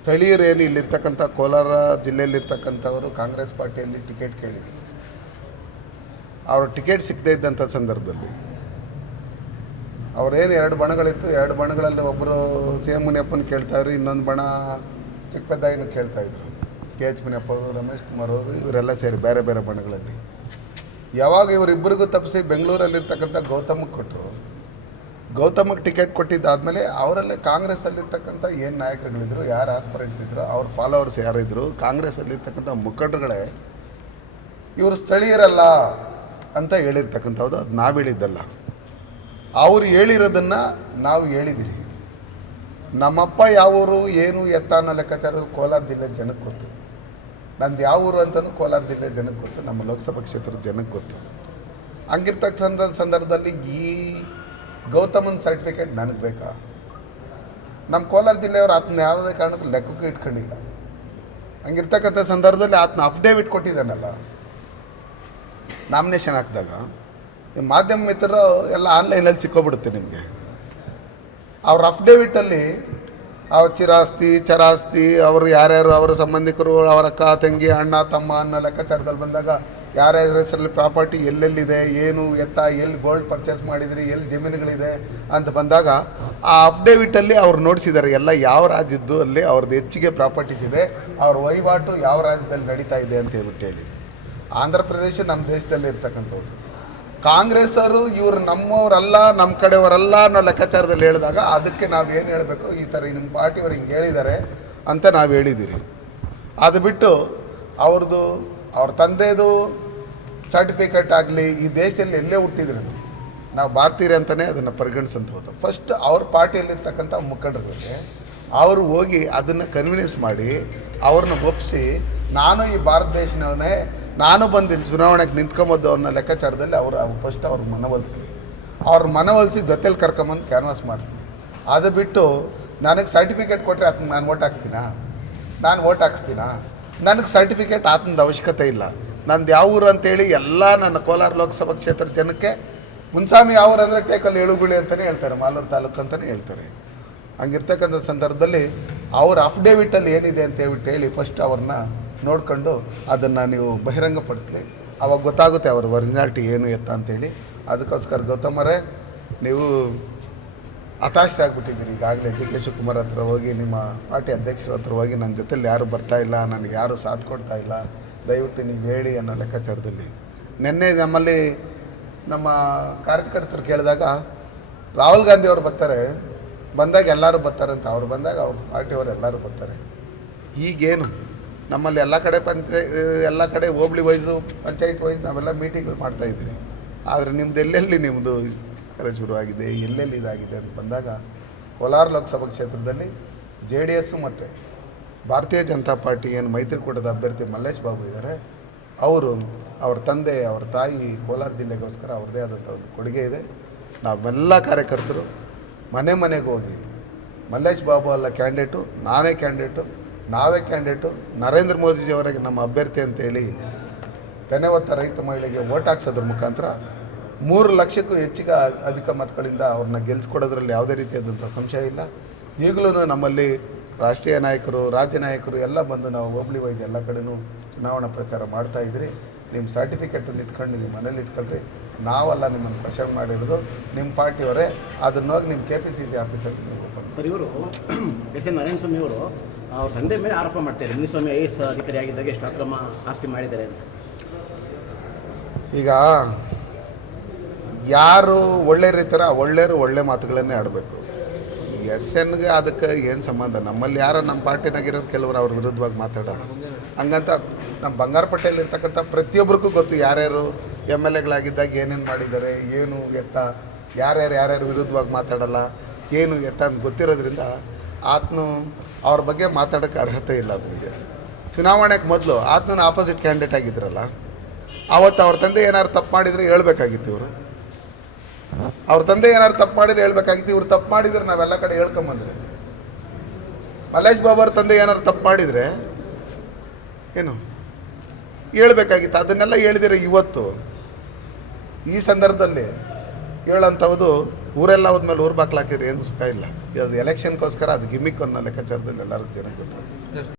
ಸ್ಥಳೀಯರು ಏನು ಇಲ್ಲಿರ್ತಕ್ಕಂಥ ಕೋಲಾರ ಜಿಲ್ಲೆಯಲ್ಲಿರ್ತಕ್ಕಂಥವರು ಕಾಂಗ್ರೆಸ್ ಪಾರ್ಟಿಯಲ್ಲಿ ಟಿಕೆಟ್ ಕೇಳಿದ್ರು. ಅವರು ಟಿಕೆಟ್ ಸಿಗದೇ ಇದ್ದಂಥ ಸಂದರ್ಭದಲ್ಲಿ. ಅವ್ರೇನು ಎರಡು ಬಣಗಳಿತ್ತು, ಎರಡು ಬಣಗಳಲ್ಲಿ ಒಬ್ಬರು ಸಿ ಎಂ ಮುನಿಯಪ್ಪನ ಕೇಳ್ತಾಯಿದ್ರು ಇನ್ನೊಂದು ಬಣ ಚಿಕ್ಕಪೆದ್ದಾಯಿನ ಕೇಳ್ತಾಯಿದ್ರು ಕೆ ಎಚ್ ಮುನಿಯಪ್ಪ ಅವರು, ರಮೇಶ್ ಕುಮಾರ್ ಅವರು, ಇವರೆಲ್ಲ ಸೇರಿ ಬೇರೆ ಬೇರೆ ಬಣಗಳಲ್ಲಿ. ಯಾವಾಗ ಇವರಿಬ್ಬರಿಗೂ ತಪ್ಪಿಸಿ ಬೆಂಗಳೂರಲ್ಲಿರ್ತಕ್ಕಂಥ ಗೌತಮಕ್ಕೆ ಕೊಟ್ಟರು ಗೌತಮಕ್ಕೆ ಟಿಕೆಟ್ ಕೊಟ್ಟಿದ್ದಾದಮೇಲೆ ಅವರಲ್ಲೇ ಕಾಂಗ್ರೆಸ್ಸಲ್ಲಿರ್ತಕ್ಕಂಥ ಏನು ನಾಯಕರುಗಳಿದ್ರು, ಯಾರು ಆಸ್ಪರೆಂಟ್ಸ್ ಇದ್ರು, ಅವ್ರ ಫಾಲೋವರ್ಸ್ ಯಾರಿದ್ರು ಕಾಂಗ್ರೆಸ್ಸಲ್ಲಿರ್ತಕ್ಕಂಥ ಮುಖಂಡರುಗಳೇ, ಇವರು ಸ್ಥಳೀಯರಲ್ಲ ಅಂತ ಹೇಳಿರ್ತಕ್ಕಂಥದ್ದು ಅದು ನಾವು ಹೇಳಿದ್ದಲ್ಲ. ಅವ್ರು ಹೇಳಿರೋದನ್ನು ನಾವು ಹೇಳಿದಿರಿ. ನಮ್ಮಪ್ಪ ಯಾವ ಊರು, ಏನು, ಎತ್ತ ಅನ್ನೋ ಲೆಕ್ಕಾಚಾರ ಕೋಲಾರ ಜಿಲ್ಲೆ ಜನಕ್ಕೆ ಗೊತ್ತು. ನಂದು ಯಾವ ಊರು ಅಂತಲೂ ಕೋಲಾರ ಜಿಲ್ಲೆ ಜನಕ್ಕೆ ಗೊತ್ತು, ನಮ್ಮ ಲೋಕಸಭಾ ಕ್ಷೇತ್ರದ ಜನಕ್ಕೆ ಗೊತ್ತು. ಹಂಗಿರ್ತಕ್ಕಂಥ ಸಂದರ್ಭದಲ್ಲಿ ಈ ಗೌತಮನ್ ಸರ್ಟಿಫಿಕೇಟ್ ನನಗೆ ಬೇಕಾ? ನಮ್ಮ ಕೋಲಾರ ಜಿಲ್ಲೆಯವರು ಆತನ ಯಾವುದೇ ಕಾರಣಕ್ಕೂ ಲೆಕ್ಕಕ್ಕೆ ಇಟ್ಕೊಂಡಿಲ್ಲ. ಹಂಗಿರ್ತಕ್ಕಂಥ ಸಂದರ್ಭದಲ್ಲಿ ಆತನ ಅಫಿಡೇವಿಟ್ ಕೊಟ್ಟಿದ್ದಾನಲ್ಲ. ನಾಮಿನೇಷನ್ ಹಾಕಿದಾಗ ನಿಮ್ಮ ಮಾಧ್ಯಮ ಮಿತ್ರರು ಎಲ್ಲ ಆನ್ಲೈನಲ್ಲಿ ಸಿಕ್ಕೋಬಿಡುತ್ತೆ ನಿಮಗೆ. ಅವ್ರ ಅಫಿಡೇವಿಟಲ್ಲಿ ಅವ್ರ ಚಿರಾಸ್ತಿ, ಚರಾಸ್ತಿ, ಅವರು ಯಾರ್ಯಾರು ಅವರ ಸಂಬಂಧಿಕರು, ಅವರ ಅಕ್ಕ, ತಂಗಿ, ಅಣ್ಣ, ತಮ್ಮ ಅನ್ನೋ ಲೆಕ್ಕಾಚಾರದಲ್ಲಿ ಬಂದಾಗ ಯಾರ್ಯಾರ ಹೆಸರಲ್ಲಿ ಪ್ರಾಪರ್ಟಿ ಎಲ್ಲೆಲ್ಲಿದೆ, ಏನು ಎತ್ತ, ಎಲ್ಲಿ ಗೋಲ್ಡ್ ಪರ್ಚೇಸ್ ಮಾಡಿದ್ರಿ, ಎಲ್ಲಿ ಜಮೀನುಗಳಿದೆ ಅಂತ ಬಂದಾಗ ಆ ಅಫಿಡೇವಿಟಲ್ಲಿ ಅವ್ರು ನೋಡಿಸಿದ್ದಾರೆ ಎಲ್ಲ ಯಾವ ರಾಜ್ಯದ್ದು ಅಲ್ಲಿ ಅವ್ರದ್ದು ಹೆಚ್ಚಿಗೆ ಪ್ರಾಪರ್ಟೀಸ್ ಇದೆ, ಅವ್ರ ವಹಿವಾಟು ಯಾವ ರಾಜ್ಯದಲ್ಲಿ ನಡೀತಾ ಇದೆ ಅಂತ ಹೇಳ್ಬಿಟ್ಟು ಹೇಳಿ ಆಂಧ್ರ ಪ್ರದೇಶ ನಮ್ಮ ದೇಶದಲ್ಲಿ ಇರ್ತಕ್ಕಂಥವ್ರು. ಕಾಂಗ್ರೆಸ್ ಅವರು ಇವರು ನಮ್ಮವರಲ್ಲ, ನಮ್ಮ ಕಡೆಯವರಲ್ಲ ಅನ್ನೋ ಲೆಕ್ಕಾಚಾರದಲ್ಲಿ ಹೇಳಿದಾಗ ಅದಕ್ಕೆ ನಾವು ಏನು ಹೇಳಬೇಕು? ಈ ಥರ ನಿಮ್ಮ ಪಾರ್ಟಿಯವ್ರು ಹಿಂಗೆ ಹೇಳಿದ್ದಾರೆ ಅಂತ ನಾವು ಹೇಳಿದ್ದೀರಿ ಅದು ಬಿಟ್ಟು ಅವ್ರದ್ದು ಅವ್ರ ತಂದೆದು ಸರ್ಟಿಫಿಕೇಟ್ ಆಗಲಿ ಈ ದೇಶದಲ್ಲಿ ಎಲ್ಲೇ ಹುಟ್ಟಿದ್ರು ನಾವು ಭಾರತೀಯರು ಅಂತಲೇ ಅದನ್ನು ಪರಿಗಣಿಸಂತ ಹೋದ ಫಸ್ಟ್ ಅವ್ರ ಪಾರ್ಟಿಯಲ್ಲಿರ್ತಕ್ಕಂಥ ಮುಖಂಡರಿಗೆ ಅವರು ಹೋಗಿ ಅದನ್ನು ಕನ್ವಿನ್ಸ್ ಮಾಡಿ ಅವ್ರನ್ನ ಒಪ್ಪಿಸಿ ನಾನು ಈ ಭಾರತ ದೇಶನವನೇ, ನಾನು ಬಂದು ಇಲ್ಲಿ ಚುನಾವಣೆಗೆ ನಿಂತ್ಕೊಂಬದ್ದು ಅವ್ರನ್ನ ಲೆಕ್ಕಾಚಾರದಲ್ಲಿ ಅವರು ಫಸ್ಟ್ ಅವ್ರ ಮನವೊಲಿಸಿ ಅವ್ರ ಮನವೊಲಿಸಿ ಜೊತೆಲಿ ಕರ್ಕೊಂಬಂದು ಕ್ಯಾನ್ವಾಸ್ ಮಾಡ್ತೀನಿ ಅದು ಬಿಟ್ಟು ನನಗೆ ಸರ್ಟಿಫಿಕೇಟ್ ಕೊಟ್ಟರೆ ಅದಕ್ಕೆ ನಾನು ಓಟ್ ಹಾಕ್ತೀನಾ? ನಾನು ಓಟ್ ಹಾಕ್ಸ್ತೀನಾ? ನನಗೆ ಸರ್ಟಿಫಿಕೇಟ್ ಆತನದ ಅವಶ್ಯಕತೆ ಇಲ್ಲ. ನಂದು ಯಾವ ಊರು ಅಂತೇಳಿ ಎಲ್ಲ ನನ್ನ ಕೋಲಾರ ಲೋಕಸಭಾ ಕ್ಷೇತ್ರ ಜನಕ್ಕೆ ಮುನ್ಸಾಮಿ ಯಾವ ಊರು ಅಂದರೆ ಟೇಕಲ್ ಏಳುಗುಳಿ ಅಂತಲೇ ಹೇಳ್ತಾರೆ, ಮಾಲೂರು ತಾಲೂಕು ಅಂತಲೇ ಹೇಳ್ತಾರೆ. ಹಂಗಿರ್ತಕ್ಕಂಥ ಸಂದರ್ಭದಲ್ಲಿ ಅವ್ರ ಅಫಿಡೇವಿಟಲ್ಲಿ ಏನಿದೆ ಅಂತ ಹೇಳ್ಬಿಟ್ಟು ಹೇಳಿ ಫಸ್ಟ್ ಅವ್ರನ್ನ ನೋಡ್ಕೊಂಡು ಅದನ್ನು ನೀವು ಬಹಿರಂಗಪಡಿಸ್ಲಿ. ಅವಾಗ ಗೊತ್ತಾಗುತ್ತೆ ಅವ್ರ ಒರಿಜಿನಾಲಿಟಿ ಏನು ಎತ್ತ ಅಂತೇಳಿ. ಅದಕ್ಕೋಸ್ಕರ ಗೌತಮರೇ ನೀವು ಹತಾಶರಾಗ್ಬಿಟ್ಟಿದ್ದೀರಿ ಈಗಾಗಲೇ ಡಿ ಕೆ ಶಿವಕುಮಾರ್ ಹತ್ರ ಹೋಗಿ ನಿಮ್ಮ ಪಾರ್ಟಿ ಅಧ್ಯಕ್ಷರ ಹತ್ರ ಹೋಗಿ ನನ್ನ ಜೊತೆಲಿ ಯಾರು ಬರ್ತಾ ಇಲ್ಲ, ನನಗೆ ಯಾರು ಸಾಥ್ ಕೊಡ್ತಾ ಇಲ್ಲ, ದಯವಿಟ್ಟು ನೀವು ಹೇಳಿ ಅನ್ನೋ ಲೆಕ್ಕಾಚಾರದಲ್ಲಿ. ನಿನ್ನೆ ನಮ್ಮಲ್ಲಿ ನಮ್ಮ ಕಾರ್ಯಕರ್ತರು ಕೇಳಿದಾಗ ರಾಹುಲ್ ಗಾಂಧಿ ಅವರು ಬರ್ತಾರೆ, ಬಂದಾಗ ಎಲ್ಲರೂ ಬರ್ತಾರೆ ಅಂತ. ಅವ್ರು ಬಂದಾಗ ಅವ್ರ ಪಾರ್ಟಿಯವರು ಎಲ್ಲರೂ ಬರ್ತಾರೆ. ಈಗೇನು? ನಮ್ಮಲ್ಲಿ ಎಲ್ಲ ಕಡೆ ಪಂಚಾಯ ಎಲ್ಲ ಕಡೆ ಹೋಬ್ಳಿ ವೈಸು ಪಂಚಾಯತ್ ವೈಸ್ ನಾವೆಲ್ಲ ಮೀಟಿಂಗ್ಗಳು ಮಾಡ್ತಾಯಿದ್ದೀವಿ ಆದರೆ ನಿಮ್ದು ಎಲ್ಲೆಲ್ಲಿ ನಿಮ್ಮದು ಕಾರ್ಯ ಶುರುವಾಗಿದೆ, ಎಲ್ಲೆಲ್ಲಿ ಇದಾಗಿದೆ ಅಂತ ಬಂದಾಗ ಕೋಲಾರ ಲೋಕಸಭಾ ಕ್ಷೇತ್ರದಲ್ಲಿ ಜೆ ಡಿ ಎಸ್ಸು ಮತ್ತು ಭಾರತೀಯ ಜನತಾ ಪಾರ್ಟಿ ಏನು ಮೈತ್ರಿಕೂಟದ ಅಭ್ಯರ್ಥಿ ಮಲ್ಲೇಶ್ ಬಾಬು ಇದ್ದಾರೆ. ಅವರು ಅವ್ರ ತಂದೆ, ಅವ್ರ ತಾಯಿ ಕೋಲಾರ ಜಿಲ್ಲೆಗೋಸ್ಕರ ಅವ್ರದ್ದೇ ಆದಂಥ ಒಂದು ಕೊಡುಗೆ ಇದೆ. ನಾವೆಲ್ಲ ಕಾರ್ಯಕರ್ತರು ಮನೆ ಮನೆಗೆ ಹೋಗಿ ಮಲ್ಲೇಶ್ ಬಾಬು ಅಲ್ಲ ಕ್ಯಾಂಡಿಡೇಟು, ನಾನೇ ಕ್ಯಾಂಡಿಡೇಟು, ನಾವೇ ಕ್ಯಾಂಡಿಡೇಟು, ನರೇಂದ್ರ ಮೋದಿಜಿಯವರಿಗೆ ನಮ್ಮ ಅಭ್ಯರ್ಥಿ ಅಂತೇಳಿ ತೆನೆ ಹೊತ್ತ ರೈತ ಮಹಿಳೆಗೆ ಓಟ್ ಹಾಕ್ಸೋದ್ರ ಮುಖಾಂತರ ಮೂರು ಲಕ್ಷಕ್ಕೂ ಹೆಚ್ಚಿಗೆ ಅಧಿಕ ಮತಗಳಿಂದ ಅವ್ರನ್ನ ಗೆಲ್ಸ್ಕೊಡೋದ್ರಲ್ಲಿ ಯಾವುದೇ ರೀತಿಯಾದಂಥ ಸಂಶಯ ಇಲ್ಲ. ಈಗಲೂ ನಮ್ಮಲ್ಲಿ ರಾಷ್ಟ್ರೀಯ ನಾಯಕರು ರಾಜ್ಯ ನಾಯಕರು ಎಲ್ಲ ಬಂದು ನಾವು ಹೋಬಳಿ ವೈಸ್ ಎಲ್ಲ ಕಡೆನೂ ಚುನಾವಣಾ ಪ್ರಚಾರ ಮಾಡ್ತಾ ಇದ್ರಿ. ನಿಮ್ಮ ಸರ್ಟಿಫಿಕೇಟನ್ನು ಇಟ್ಕೊಂಡು ನಿಮ್ಮ ಮನೇಲಿ ಇಟ್ಕೊಳ್ರಿ. ನಾವಲ್ಲ ನಿಮ್ಮನ್ನು ಕ್ವಶನ್ ಮಾಡಿರೋದು. ನಿಮ್ಮ ಪಾರ್ಟಿಯವರೇ. ಅದನ್ನ ಹೋಗಿ ನಿಮ್ಮ ಕೆ ಪಿ ಸಿ ಸಿ ಆಫೀಸಲ್ಲಿ ನೀವು ಓಪನ್ ಸರ್ ಇವರು ಎಸ್ ಎನ್ ನಾರಾಯಣ ಸ್ವಾಮಿ ಅವರು ಅವ್ರ ತಂದೆ ಮೇಲೆ ಆರೋಪ ಮಾಡ್ತಾರೆ ಮುನಿಸ್ವಾಮಿ ಐ ಎಸ್ ಅಧಿಕಾರಿ ಆಗಿದ್ದಾಗ ಎಷ್ಟು ಅಕ್ರಮ ಆಸ್ತಿ ಮಾಡಿದ್ದಾರೆ ಅಂತ. ಈಗ ಯಾರು ಒಳ್ಳೆ ರೀತಿಯ ಒಳ್ಳೆಯರು ಒಳ್ಳೆ ಮಾತುಗಳನ್ನೇ ಆಡಬೇಕು. ಎಸ್ ಎನ್ಗೆ ಅದಕ್ಕೆ ಏನು ಸಂಬಂಧ? ನಮ್ಮಲ್ಲಿ ಯಾರೋ ನಮ್ಮ ಪಾರ್ಟಿನಾಗಿರೋರು ಕೆಲವರು ಅವ್ರ ವಿರುದ್ಧವಾಗಿ ಮಾತಾಡೋರು. ಹಂಗಂತ ನಮ್ಮ ಬಂಗಾರಪೇಟೆಯಲ್ಲಿ ಇರ್ತಕ್ಕಂಥ ಪ್ರತಿಯೊಬ್ಬರಿಗೂ ಗೊತ್ತು ಯಾರ್ಯಾರು ಎಂ ಎಲ್ ಎಗಳಾಗಿದ್ದಾಗ ಏನೇನು ಮಾಡಿದ್ದಾರೆ, ಏನು ಎತ್ತ, ಯಾರ್ಯಾರು ಯಾರ್ಯಾರು ವಿರುದ್ಧವಾಗಿ ಮಾತಾಡಲ್ಲ, ಏನು ಎತ್ತ ಅಂತ ಗೊತ್ತಿರೋದ್ರಿಂದ ಆತನು ಅವ್ರ ಬಗ್ಗೆ ಮಾತಾಡೋಕ್ಕೆ ಅರ್ಹತೆ ಇಲ್ಲ ಅದನಿಗೆ ಚುನಾವಣೆಗೆ ಮೊದಲು ಆತನ ಆಪೋಸಿಟ್ ಕ್ಯಾಂಡಿಡೇಟ್ ಆಗಿದ್ರಲ್ಲ ಆವತ್ತು ಅವ್ರ ತಂದೆ ಏನಾದ್ರು ತಪ್ಪು ಮಾಡಿದರೆ ಹೇಳ್ಬೇಕಾಗಿತ್ತು ಇವರು. ಅವ್ರ ತಂದೆ ಏನಾದ್ರು ತಪ್ಪು ಮಾಡಿದ್ರೆ ಹೇಳ್ಬೇಕಾಗಿತ್ತು. ಇವ್ರು ತಪ್ಪು ಮಾಡಿದ್ರೆ ನಾವೆಲ್ಲ ಕಡೆ ಹೇಳ್ಕೊಂಬಂದ್ರೆ. ಮಲ್ಲೇಶ್ ಬಾಬು ತಂದೆ ಏನಾದ್ರು ತಪ್ಪು ಮಾಡಿದರೆ ಏನು? ಹೇಳ್ಬೇಕಾಗಿತ್ತು. ಅದನ್ನೆಲ್ಲ ಹೇಳಿದಿರ ಇವತ್ತು. ಈ ಸಂದರ್ಭದಲ್ಲಿ ಹೇಳಂಥವ್ದು, ಊರೆಲ್ಲ ಹೋದ್ಮೇಲೆ ಊರು ಬಾಕ್ಲಾಕಿದ್ರೆ ಏನು ಸುಖ ಇಲ್ಲ. ಅದು ಎಲೆಕ್ಷನ್ಗೋಸ್ಕರ ಅದು ಗಿಮಿಕ್ ಅನ್ನೋ ಲೆಕ್ಕಾಚಾರದಲ್ಲಿ ಎಲ್ಲರೂ ಜನಕ್ಕೆ ಗೊತ್ತಾಗುತ್ತೆ.